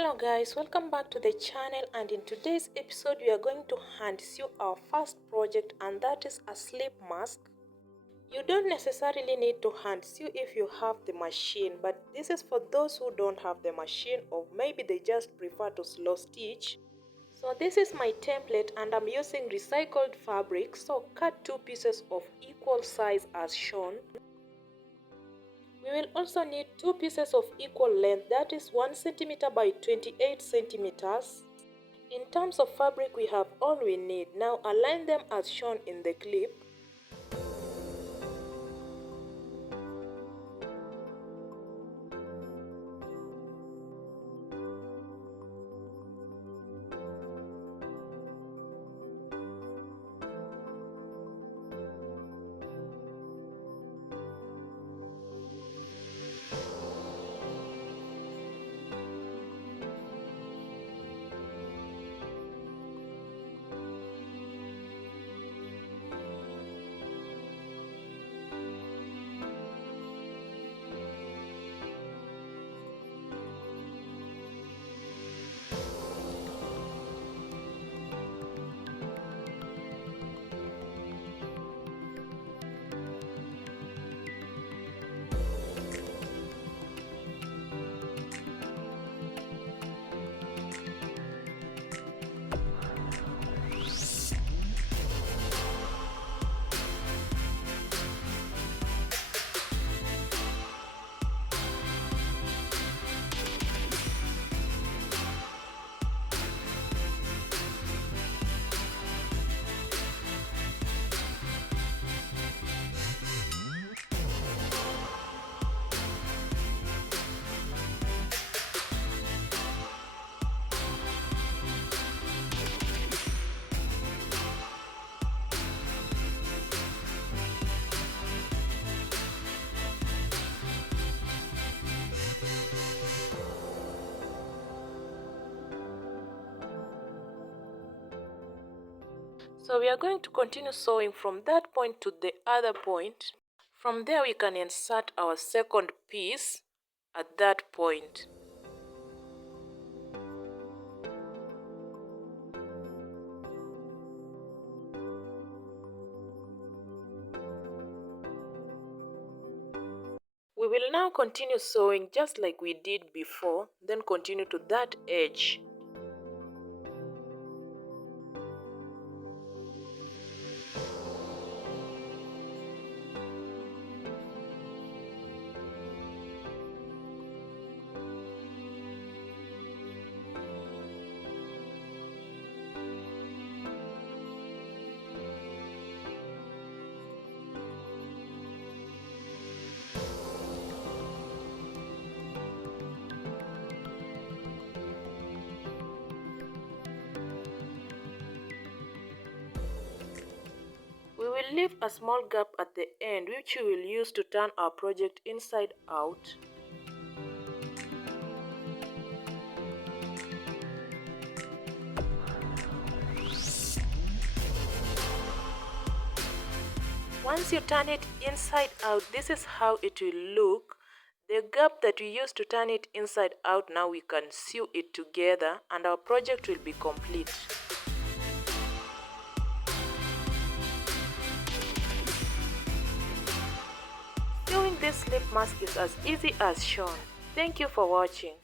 Hello guys, welcome back to the channel, and in today's episode we are going to hand sew our first project, and that is a sleep mask. You don't necessarily need to hand sew if you have the machine, but this is for those who don't have the machine or maybe they just prefer to slow stitch. So this is my template and I'm using recycled fabric, so cut 2 pieces of equal size as shown. We will also need 2 pieces of equal length, that is 1 cm by 28 centimeters. In terms of fabric, we have all we need. Now align them as shown in the clip. So we are going to continue sewing from that point to the other point. From there we can insert our second piece at that point. We will now continue sewing just like we did before, then continue to that edge. We will leave a small gap at the end which we will use to turn our project inside out. Once you turn it inside out, this is how it will look. The gap that we used to turn it inside out, now we can sew it together and our project will be complete. Sewing this slip mask is as easy as shown. Thank you for watching.